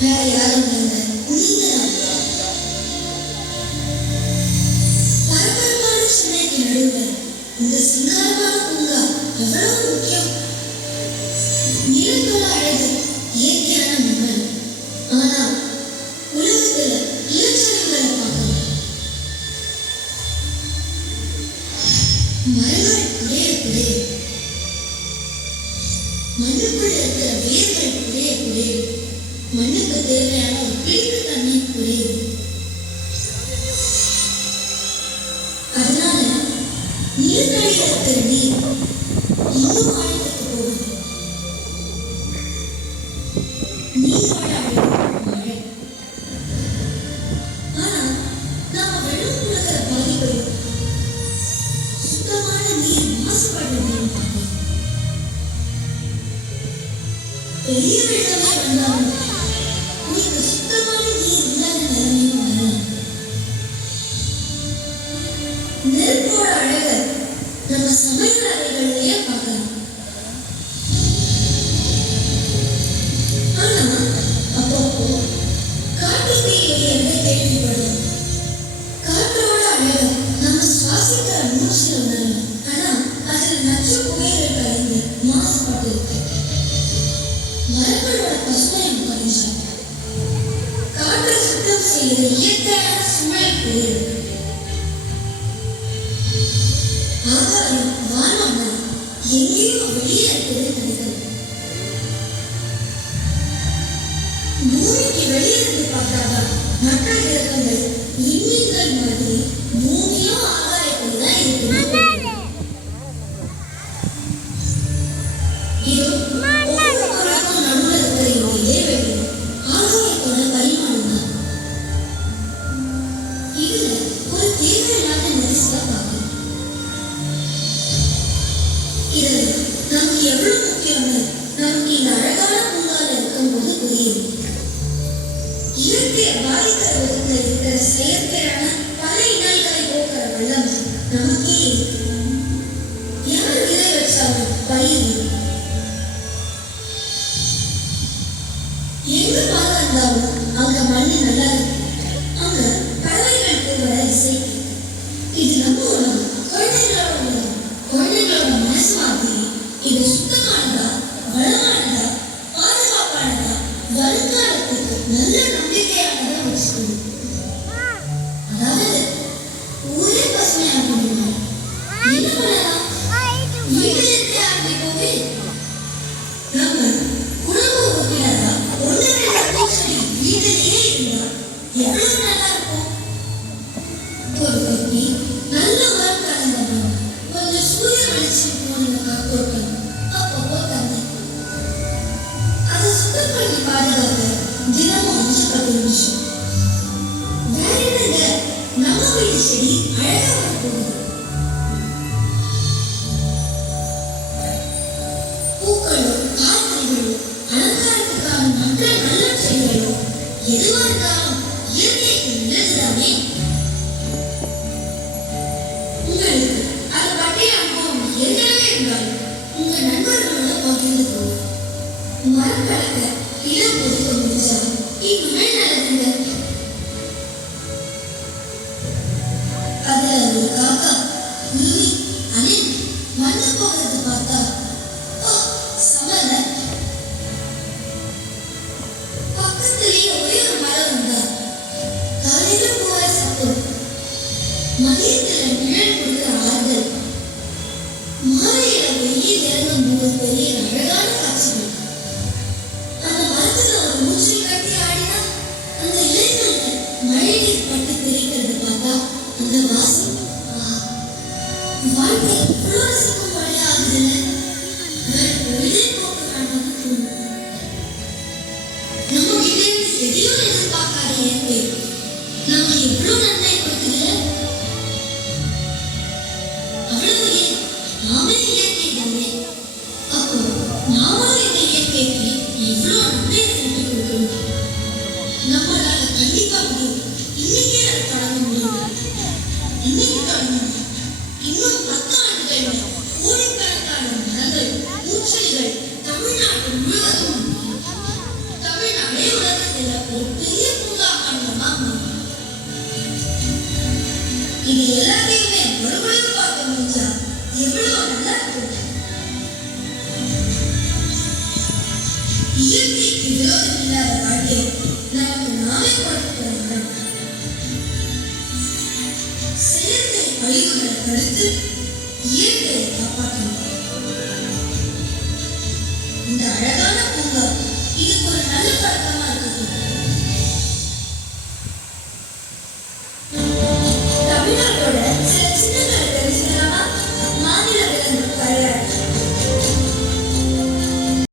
வேற யாரும் இல்லை, நீங்க தான். பரபரப்பான சென்னைக்கு நடுவில் இந்த சிங்காரமான பூங்கா எவ்வளவு முக்கியம். நிலத்தோட அழகு இயற்கையான மண். ஆனா உலகத்துல இளச்செடிகளை பார்க்கலாம். மரங்கள் குறைய குறைய, மண்ணுக்குள்ள இருக்கிற வேர்கள் குறைய குறைய, மண்ணுக்கு தேவையான ஒரு பிடிப்பு தண்ணி குறையுது. அதனால நீர்க்கடியில் இருக்கிற நீர் இன்னும் ஆழத்துக்கு போகுது. நீரோட அழகு மழை. ஆனா நாம வெள்ளம் கொடுக்கிற பாதிப்பையும் சுத்தமான நீர் மாசுபாடுகளையும் பார்க்கணும். பெரிய வெள்ளமே வந்தாலும் உங்களுக்கு சுத்தமான நீர் இல்லாத நிலைமையும் வரலாம். நெருப்போட அழக நம்ம சமையல் அறைகள்லயே பார்க்கலாம். ஆனா அப்பப்போ காட்டு தீ எரியறதை கேள்விப்படுறோம். காற்றோட அழக நம்ம சுவாசிக்கிற மூச்சுல உணரலாம். ஆனா அதுல நச்சு புகைகள் கலந்து மாசுபாடு இருக்கு. மரங்களோட பசுமையை குறைஞ்சா காற்றை சுத்தம் செய்கிற இயற்கையான சூழல் பெரியது. ஆகாயம் வானங்கள் எங்கேயோ வெளியே இருக்கிறது நினைக்கிறது. பூமிக்கு வெளியே இருந்து பார்த்தாதான் மற்ற கிரகங்கள் விண்மீன்கள் மாதிரி பூமியும் ஆகாயத்தில் தான் இருக்குது. இது ஒவ்வொரு பொருளுக்கும் நடுவில் இருக்கிற இந்த இடைவெளி ஆகாயத்தோட பரிமாணம் தான். இதுல ஒரு தேவையில்லாத நெரிசலை பார்க்கணும். இது நமக்கு எவ்வளவு முக்கியம்னு நமக்கு இந்த அழகான பூங்கால இருக்கும்போது புரியுது. இயற்கையை பாதிக்கிற விதத்துல இருக்கிற செயற்கையான பல இன்னல்களை போக்குற வெள்ளம் நமக்கே இருக்கு. யார் விதை வச்சாலும் பயிர் எங்க பாலம் இருந்தாலும் அங்க மண்ணு நல்லா இருக்கு. அங்க பறவைகள் கூற இசை. இது நம்ம உலகம், குழந்தைகளோட உலகம். குழந்தைகளோட மனசு மாதிரி இது சுத்தமானதா, வளமானதா, பாதுகாப்பானதா, வருங்காலத்துக்கு நல்ல நம்பிக்கையானதா வச்சுக்கணும். அதாவது ஊரே பசுமையாகணும்னா என்ன பண்ணலாம்? வீட்டில் இருக்க ஆரம்பிப்போமே. நம்ம உணவு உறுப்பினரா ஒன்று ரெண்டு பூச்செடி வீட்டிலேயே இருந்தா எவ்வளவு நல்லா இருக்கும். ஒரு கட்டி நல்ல உரம் கலந்தோம், கொஞ்சம் சூரிய வெளிச்சம் போன காத்தோட்டம், அப்பப்போ தண்ணி. அதை சுத்தம் பண்ணி பாதுகாக்க தினமும் 5-10 நிமிஷம். வேற என்னங்க, நம்ம வீட்டு செடி அழகா வரப்போகுது. பூக்களோ காய்கறிகளோ அலங்காரத்துக்கான மற்ற நல்ல செடிகளோ எதுவா இருந்தாலும் இயற்கைக்கு நல்லதுதானே. உங்களுக்கு அதை பற்றிய அனுபவம் ஏற்கனவே இருந்தாலும் உங்க நண்பர்களோட பகிர்ந்து கொள்ளும். மரம் வளர்க்க இடம் ஒதுக்க முடிஞ்சா இன்னுமே நல்லதுங்க. அதுல ஒரு காக்கா, குருவி, அணில் வந்து போகிறது பார்த்தா சமல. பக்கத்திலேயே ஒரே ஒரு மரம் இருந்தா காலையில போற சத்தம், மதியத்துல நிழல் கொடுக்கிற ஆறுதல், மாலையில வெயில் இறங்கும் போது பெரிய அழகான காட்சிகள். அந்த மரத்துல ஒரு மூச்சை கட்டி ஆடினா அந்த இலைகள்ல மழை நீர் பட்டு தெரிக்கிறது பார்த்தா அந்த வாசம், வாழ்க்கை எவ்வளோ ரசிக்கும் மழை ஆகுதுல்ல. வேற பொழுதே போக்க வேண்டாம்னு தோணும். நம்ம கிட்ட இருந்து எதையும் எதிர்பார்க்காத இயற்கை நமக்கு எவ்வளவு நன்மை கொடுக்குதுல்ல. அவ்வளவு ஏன் நாமே இயற்கை தானே. அப்போ நாமும் இந்த இயற்கைக்கு எவ்வளவு நன்மை திருப்பி கொடுக்கணும். நம்மளால கண்டிப்பா முடியும். இன்னைக்கே அதை தொடங்க முடியும். இன்னைக்கு தொடங்கணும். இன்னும் 10 ஆண்டுகள் கோடிக்கணக்கான மரங்கள், பூச்செடிகள் தமிழ்நாடு முழுவதும், தமிழ்நாடே உலகத்தில் இயற்கைக்கு விரோதம் இல்லாத வாழ்க்கை நமக்கு நாமே கொடுக்கிற மரம். செயற்கை அழிவுகளை தடுத்து இயற்கையை காப்பாற்றணும். இந்த அழகான பூங்கா இதுக்கு ஒரு நல்ல பழக்கமா இருக்கட்டும்.